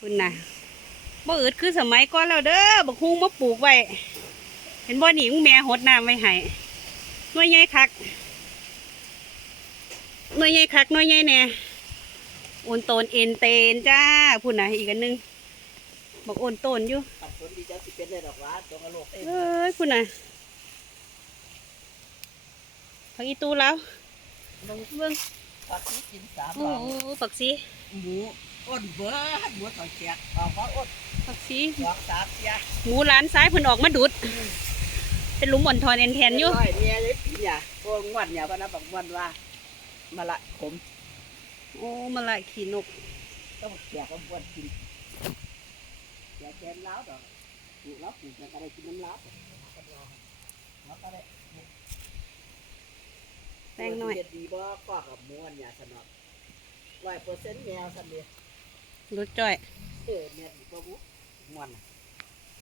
คุณน่ะบ่อืดคือสมัยก่อนแล้วเด้อบักฮุ้งมาปลูกไว้เห็นบ่หนิมึงแม่หดน้ำไว้ให้หน่วยใหญ่คักหน่วยใหญ่คักหน่วยใหญ่แน่โอนโตนเอ็นเตนจ้าพุ่นน่ะอีกอันนึงบอกโอนโตนอยู่ปัดผลดีจะสิเป็นเลยดอกหวานตัวกระโหลกเต็ม เอ้ยพุ่นน่ะผักอีตูแล้ว มึง เบิ่ง ปัดนี้กินสาม โอ้ บาท โหผักซี หมูอ้นเบิดหมูต่อแจกออกมาอ้น ผักซี สองสามยา หมูร้านซ้ายเพิ่นออกมาดุดเป็นหลุมอ่อนทอนเอ็นแทนอยู่ ร้อยเนี่ยเลยพี่เนี่ยพวกงวดเนี่ยพนักบักงวดว่ามาละขม โอ้มาละขี่นก ต้องแจกกับงวดกินแจกแกนล้าวดอกปลูกแล้วปลูกแล้วก็ได้กินน้ำล้าวแล้วก็ได้ แป้งหน่อย เฮ็ดดีบ่ก็กับหมูอันเนี่ยสนอก100%แมวซั่นเด้ รถจ้อย แม่ดีบ่บุงวดน่ะ